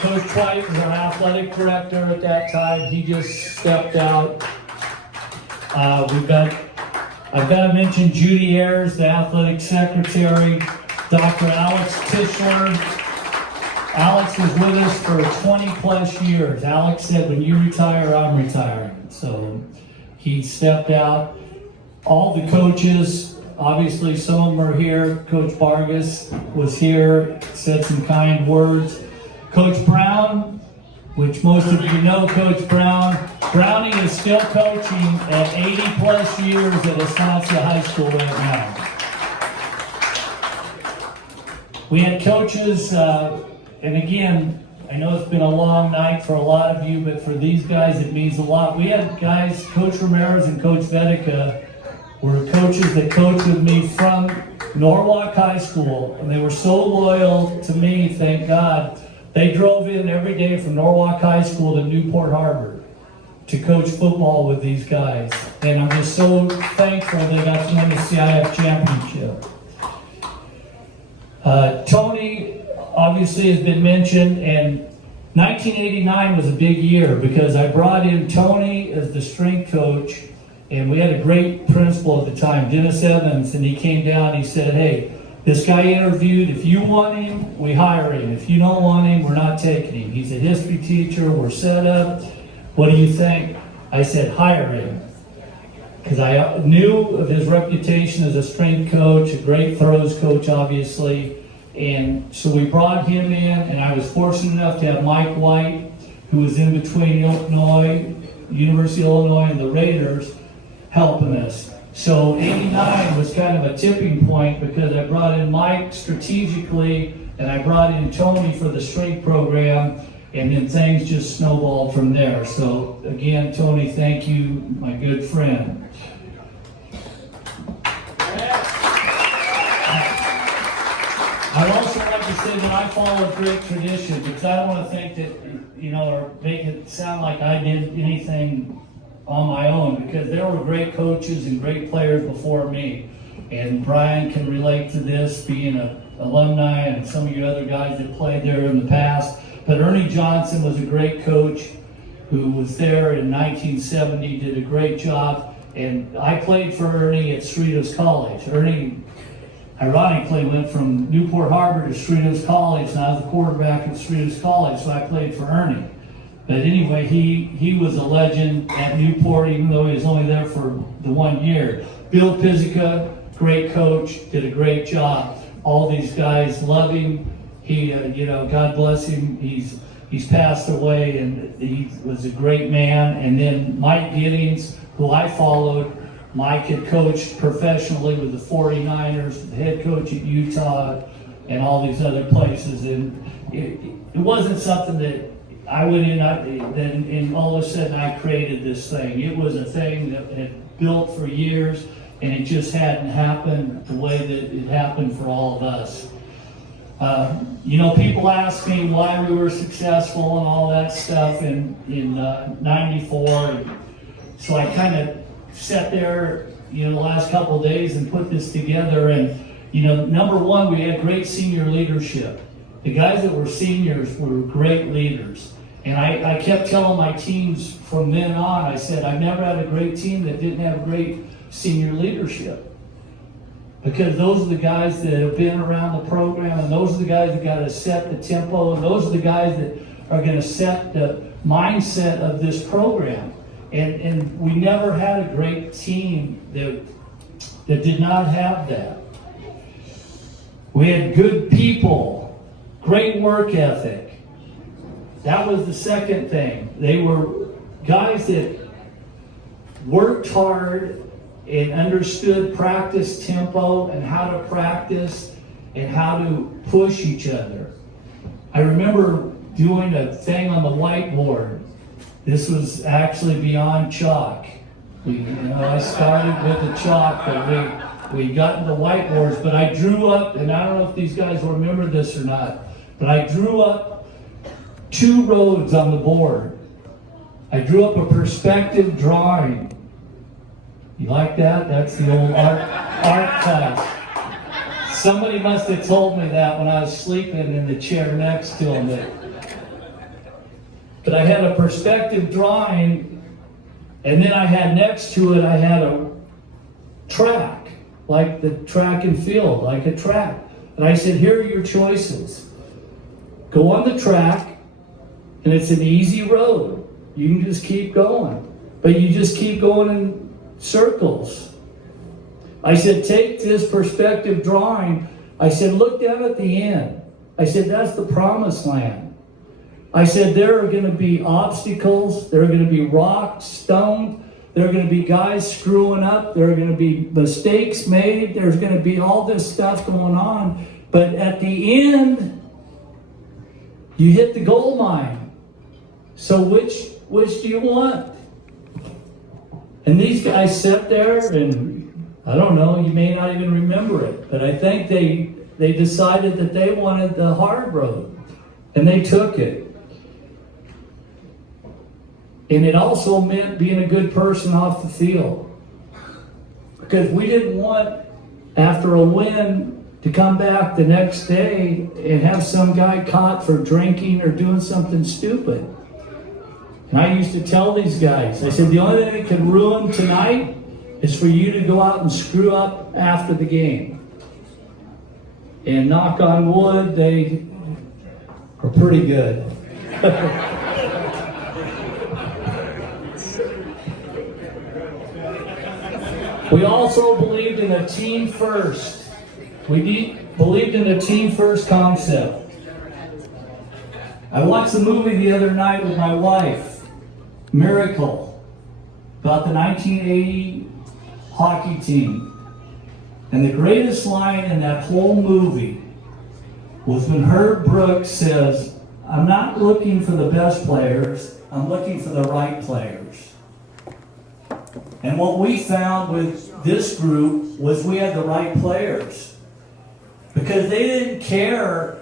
Coach White was our athletic director at that time. He just stepped out. I've got to mention Judy Ayers, the athletic secretary, Dr. Alex Tischler. Alex was with us for 20 plus years. Alex said, when you retire, I'm retiring. So he stepped out. All the coaches, obviously some of them are here. Coach Vargas was here, said some kind words. Coach Brown, which most of you know Coach Brown. Brownie is still coaching at 80 plus years at Estancia High School right now. We had coaches, and again, I know it's been a long night for a lot of you, but for these guys it means a lot. We had guys, Coach Ramirez and Coach Vedica were coaches that coached with me from Norwalk High School, and they were so loyal to me, thank God. They drove in every day from Norwalk High School to Newport Harbor to coach football with these guys. And I'm just so thankful they got to win the CIF championship. Tony obviously has been mentioned, and 1989 was a big year because I brought in Tony as the strength coach, and we had a great principal at the time, Dennis Evans, and he came down and he said, hey, this guy interviewed, if you want him, we hire him. If you don't want him, we're not taking him. He's a history teacher, we're set up. What do you think? I said, hire him. Because I knew of his reputation as a strength coach, a great throws coach, obviously. And so we brought him in, and I was fortunate enough to have Mike White, who was in between Illinois, University of Illinois, and the Raiders, helping us. So 89 was kind of a tipping point because I brought in Mike strategically, and I brought in Tony for the strength program. And then things just snowballed from there. So again, Tony, thank you, my good friend. I'd also like to say that I follow great tradition, because I don't want to think that, or make it sound like I did anything on my own, because there were great coaches and great players before me. And Brian can relate to this, being an alumni, and some of you other guys that played there in the past. But Ernie Johnson was a great coach who was there in 1970, did a great job. And I played for Ernie at Cerritos College. Ernie, ironically, went from Newport Harbor to Cerritos College, and I was the quarterback at Cerritos College, so I played for Ernie. But anyway, he was a legend at Newport, even though he was only there for the 1 year. Bill Pizzica, great coach, did a great job. All these guys love him. He, God bless him. He's passed away, and he was a great man. And then Mike Giddings, who I followed. Mike had coached professionally with the 49ers, the head coach at Utah, and all these other places. And it wasn't something that I went in, and all of a sudden I created this thing. It was a thing that had built for years, and it just hadn't happened the way that it happened for all of us. People ask me why we were successful and all that stuff in 94. So I kind of sat there, the last couple of days and put this together. And, number one, we had great senior leadership. The guys that were seniors were great leaders. And I kept telling my teams from then on, I said, I've never had a great team that didn't have great senior leadership. Because those are the guys that have been around the program, and those are the guys that got to set the tempo, and those are the guys that are going to set the mindset of this program. And we never had a great team that did not have that. We had good people, great work ethic. That was the second thing. They were guys that worked hard and understood practice tempo and how to practice and how to push each other. I remember doing a thing on the whiteboard. This was actually beyond chalk. I started with the chalk, but we got into whiteboards. But I drew up, and I don't know if these guys will remember this or not, but I drew up 2 roads on the board. I drew up a perspective drawing. You like that? That's the old art class. Somebody must have told me that when I was sleeping in the chair next to him. But I had a perspective drawing, and then I had next to it, I had a track, like the track and field, like a track. And I said, here are your choices. Go on the track, and it's an easy road. You can just keep going. But you just keep going in circles. I said, take this perspective drawing. I said, look down at the end. I said, that's the promised land. I said, there are going to be obstacles. There are going to be rocks, stones. There are going to be guys screwing up. There are going to be mistakes made. There's going to be all this stuff going on. But at the end, you hit the gold mine. So which do you want? And these guys sat there, and I don't know, you may not even remember it, but I think they decided that they wanted the hard road, and they took it. And it also meant being a good person off the field. Because we didn't want, after a win, to come back the next day and have some guy caught for drinking or doing something stupid. And I used to tell these guys, I said, the only thing that can ruin tonight is for you to go out and screw up after the game. And knock on wood, they are pretty good. We also believed in a team first. We believed in a team first concept. I watched the movie the other night with my wife, Miracle, about the 1980 hockey team. And the greatest line in that whole movie was when Herb Brooks says, I'm not looking for the best players, I'm looking for the right players. And what we found with this group was we had the right players. Because they didn't care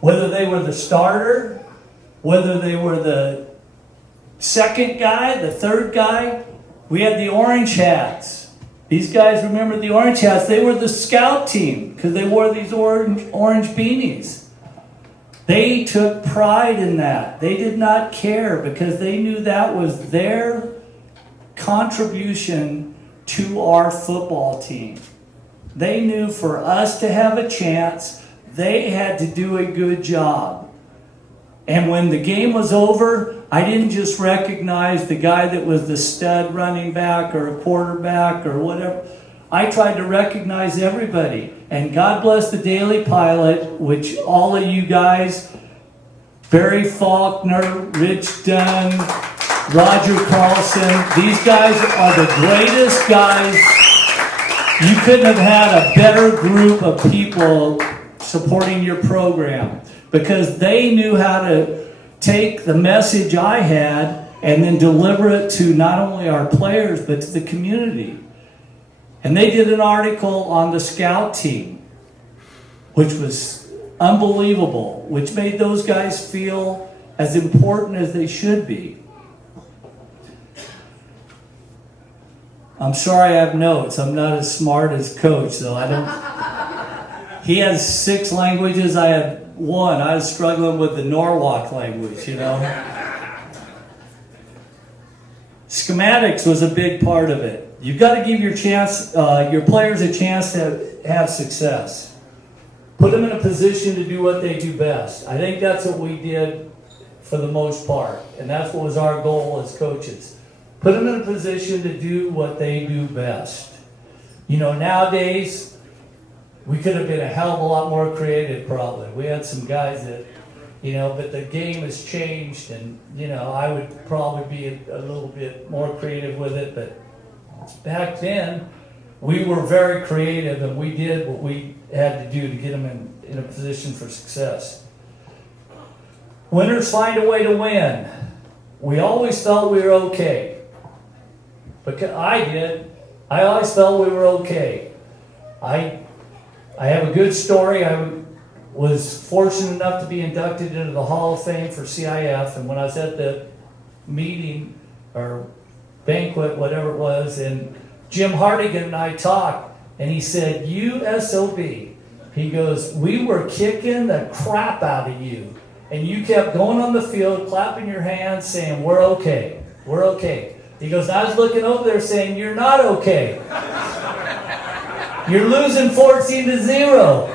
whether they were the starter, whether they were the second guy, the third guy. We had the orange hats. These guys remember the orange hats. They were the scout team because they wore these orange beanies. They took pride in that. They did not care because they knew that was their contribution to our football team. They knew for us to have a chance, they had to do a good job. And when the game was over, I didn't just recognize the guy that was the stud running back or a quarterback or whatever. I tried to recognize everybody. And God bless the Daily Pilot, which all of you guys, Barry Faulkner, Rich Dunn, Roger Carlson, these guys are the greatest guys. You couldn't have had a better group of people supporting your program because they knew how to take the message I had and then deliver it to not only our players but to the community. And they did an article on the scout team, which was unbelievable, which made those guys feel as important as they should be. I'm sorry I have notes. I'm not as smart as Coach, so I don't. He has 6 languages. I had 1. I was struggling with the Norwalk language, you know. Schematics was a big part of it. You've got to give your players a chance to have success. Put them in a position to do what they do best. I think that's what we did for the most part, and that's what was our goal as coaches. Put them in a position to do what they do best. You know, nowadays, we could have been a hell of a lot more creative probably. We had some guys that, you know, but the game has changed and, you know, I would probably be a little bit more creative with it, but back then, we were very creative and we did what we had to do to get them in a position for success. Winners find a way to win. We always felt we were okay. Because I did. I always felt we were okay. I have a good story. I was fortunate enough to be inducted into the Hall of Fame for CIF, and when I was at the meeting or banquet, whatever it was, and Jim Hartigan and I talked, and he said, "You SOB," he goes, "we were kicking the crap out of you, and you kept going on the field, clapping your hands, saying, 'We're okay, we're okay.'" He goes, "I was looking over there saying, 'You're not okay. You're losing 14-0.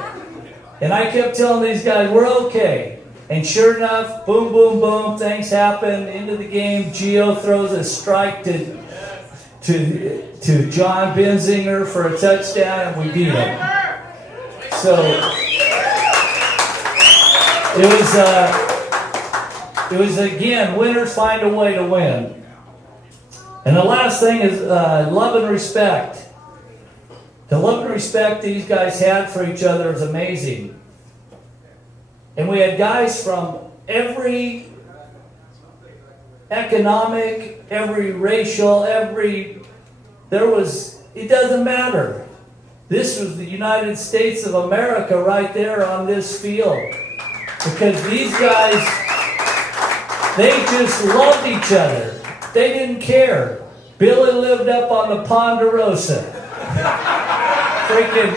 And I kept telling these guys, "We're okay." And sure enough, boom, boom, boom, things happen. Into the game, Gio throws a strike to John Benzinger for a touchdown, and we beat him. So it was again, winners find a way to win. And the last thing is love and respect. The love and respect these guys had for each other is amazing. And we had guys from every economic, every racial, it doesn't matter. This was the United States of America right there on this field. Because these guys, they just loved each other. They didn't care. Billy lived up on the Ponderosa. Freaking.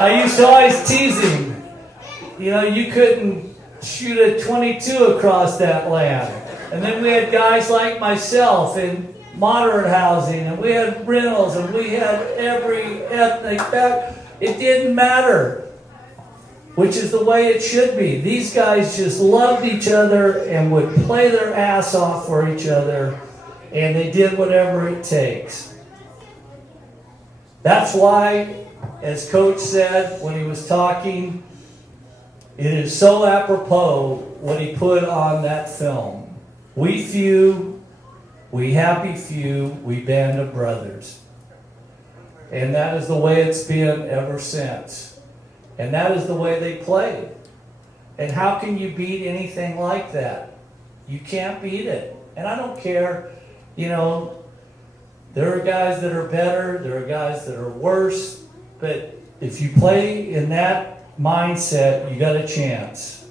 I used to always tease him. You know, you couldn't shoot a 22 across that land. And then we had guys like myself in moderate housing, and we had rentals, and we had every ethnic background. It didn't matter. Which is the way it should be. These guys just loved each other and would play their ass off for each other, and they did whatever it takes. That's why, as Coach said when he was talking, it is so apropos what he put on that film. We few, we happy few, we band of brothers. And that is the way it's been ever since. And that is the way they played. And how can you beat anything like that? You can't beat it. And I don't care, you know, there are guys that are better, there are guys that are worse, but if you play in that mindset, you got a chance.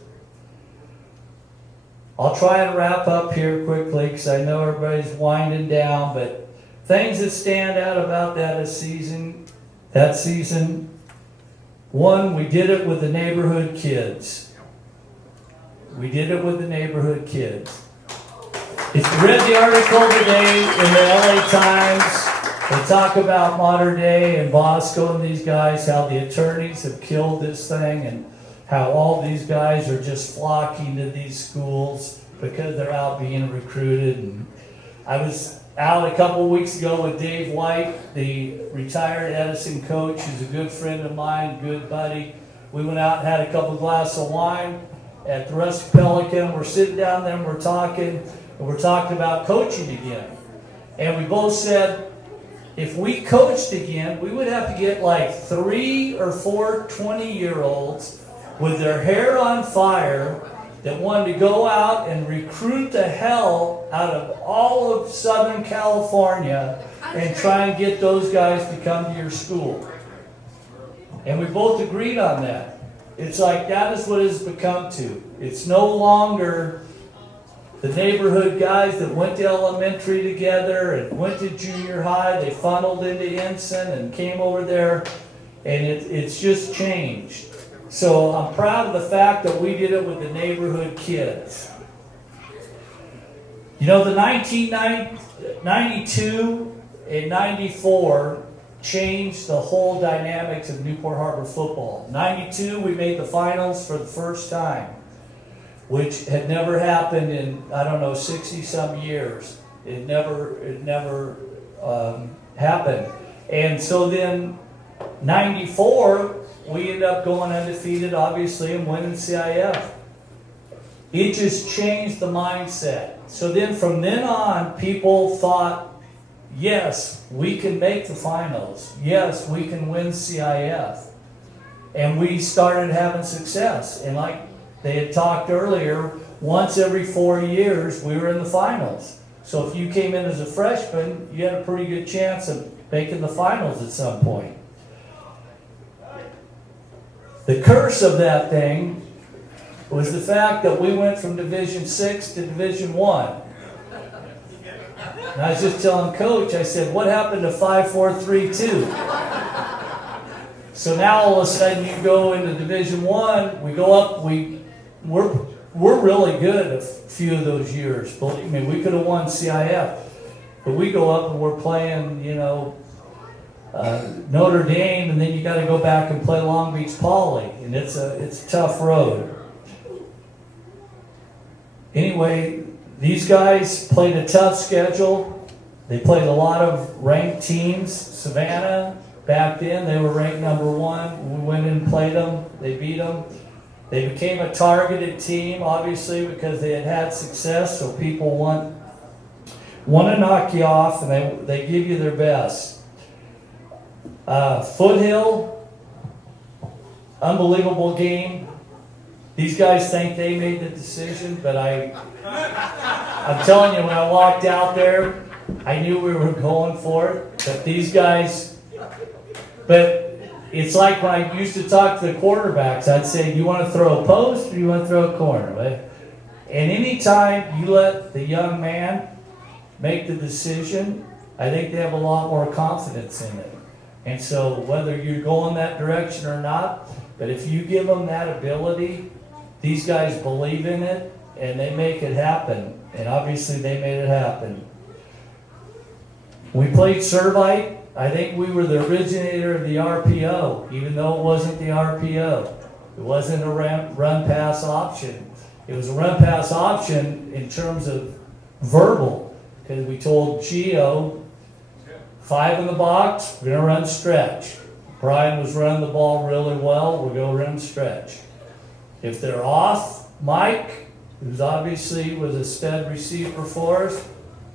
I'll try and wrap up here quickly because I know everybody's winding down, but things that stand out about that season, one, we did it with the neighborhood kids. We did it with the neighborhood kids. If you read the article today in the LA Times, they talk about Modern Day and Bosco and these guys, how the attorneys have killed this thing and how all these guys are just flocking to these schools because they're out being recruited. And I was out a couple of weeks ago with Dave White, the retired Edison coach, who's a good friend of mine, good buddy. We went out and had a couple of glasses of wine at the Rustic Pelican. We're sitting down there and we're talking about coaching again. And we both said, if we coached again, we would have to get like 3 or 4 20-year-olds with their hair on fire that wanted to go out and recruit the hell out of all of Southern California and try and get those guys to come to your school. And we both agreed on that. It's like that is what it's become to. It's no longer the neighborhood guys that went to elementary together and went to junior high. They funneled into Ensign and came over there, and it's just changed. So I'm proud of the fact that we did it with the neighborhood kids. You know, the 1992 and 94 changed the whole dynamics of Newport Harbor football. 92, we made the finals for the first time, which had never happened in, 60-some years. It never happened. And so then 94, we ended up going undefeated, obviously, and winning CIF. It just changed the mindset. So then from then on, people thought, yes, we can make the finals. Yes, we can win CIF. And we started having success. And like they had talked earlier, once every 4 years, we were in the finals. So if you came in as a freshman, you had a pretty good chance of making the finals at some point. The curse of that thing was the fact that we went from Division 6 to Division 1. And I was just telling Coach, I said, what happened to 5-4-3-2? So now all of a sudden you go into Division 1, we go up, we're really good a few of those years. Believe me, we could have won CIF. But we go up and we're playing, Notre Dame, and then you got to go back and play Long Beach Poly, and it's a tough road. Anyway, these guys played a tough schedule. They played a lot of ranked teams. Savannah, back then, they were ranked number 1. We went in and played them. They beat them. They became a targeted team, obviously, because they had success, so people want to knock you off, and they give you their best. Foothill, unbelievable game. These guys think they made the decision, but I'm telling you, when I walked out there, I knew we were going for it. But these guys, it's like when I used to talk to the quarterbacks, I'd say, do you want to throw a post or do you want to throw a corner? And anytime you let the young man make the decision, I think they have a lot more confidence in it. And so whether you're going that direction or not, but if you give them that ability, these guys believe in it and they make it happen. And obviously they made it happen. We played Servite. I think we were the originator of the RPO, even though it wasn't the RPO. It wasn't a run-pass option. It was a run-pass option in terms of verbal, because we told Gio, 5 in the box, we're going to run stretch. Brian was running the ball really well, we're going to run stretch. If they're off, Mike, who's obviously was a stud receiver for us,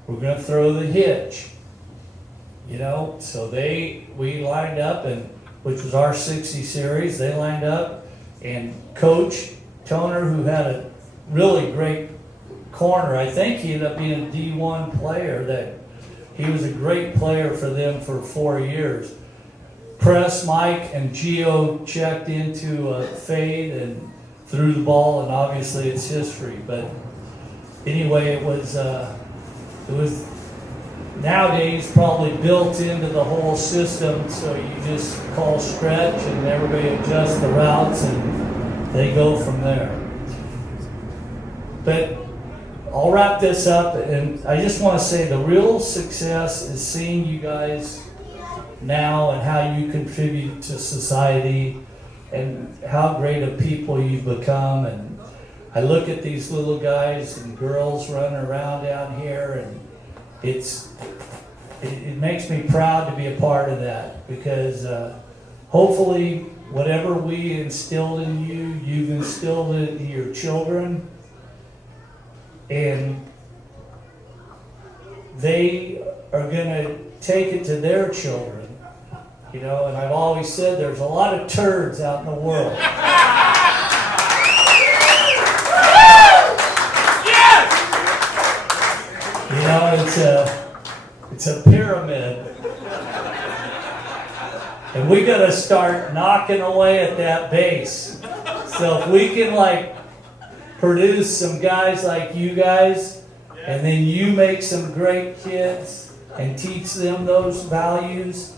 we're going to throw the hitch. So we lined up and which was our 60 series. They lined up, and Coach Toner, who had a really great corner, I think he ended up being a D1 player. That he was a great player for them for 4 years. Press, Mike, and Gio checked into a fade and threw the ball, and obviously it's history. But anyway, it was nowadays probably built into the whole system, so you just call stretch and everybody adjusts the routes and they go from there. But I'll wrap this up, and I just want to say the real success is seeing you guys now and how you contribute to society and how great of people you've become. And I look at these little guys and girls running around down here, and it makes me proud to be a part of that, because hopefully whatever we instilled in you, you've instilled it in your children, and they are going to take it to their children. You know, and I've always said there's a lot of turds out in the world. You know, it's a pyramid. And we got to start knocking away at that base. So if we can produce some guys like you guys, and then you make some great kids and teach them those values,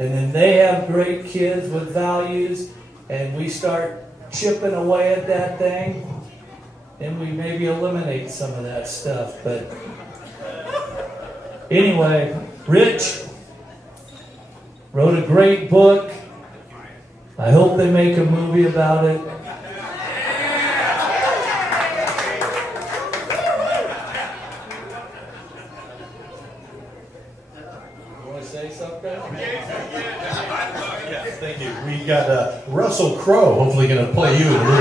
and then they have great kids with values, and we start chipping away at that thing, then we maybe eliminate some of that stuff. But anyway, Rich wrote a great book. I hope they make a movie about it. Say something? Yes, thank you. We got Russell Crowe, hopefully going to play you in the movie.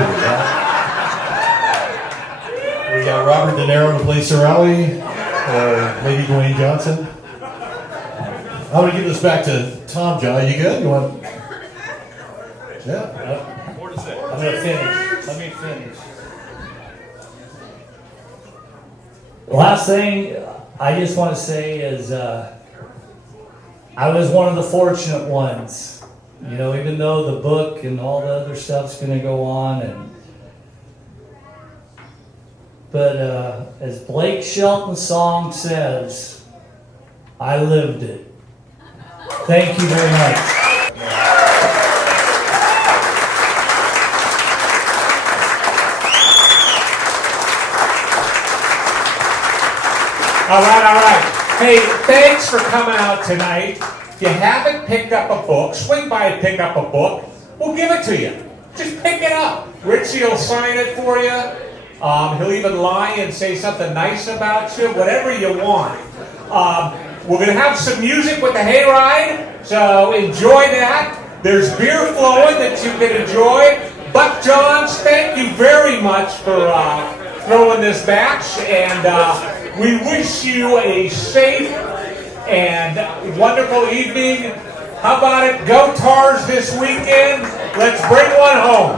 We got Robert De Niro to play Sir Ali, or maybe Dwayne Johnson. I'm going to give this back to Tom. John, you good? You want? Yeah. I'm going to finish. Let me finish. The last thing I just want to say is I was one of the fortunate ones. You know, even though the book and all the other stuff's going to go on, but as Blake Shelton's song says, I lived it. Thank you very much. All right. Hey, thanks for coming out tonight. If you haven't picked up a book, swing by and pick up a book. We'll give it to you. Just pick it up. Richie will sign it for you. He'll even lie and say something nice about you, whatever you want. We're going to have some music with the hayride, so enjoy that. There's beer flowing that you can enjoy. Buck Johns, thank you very much for throwing this batch, and we wish you a safe and wonderful evening. How about it? Go Tars this weekend. Let's bring one home.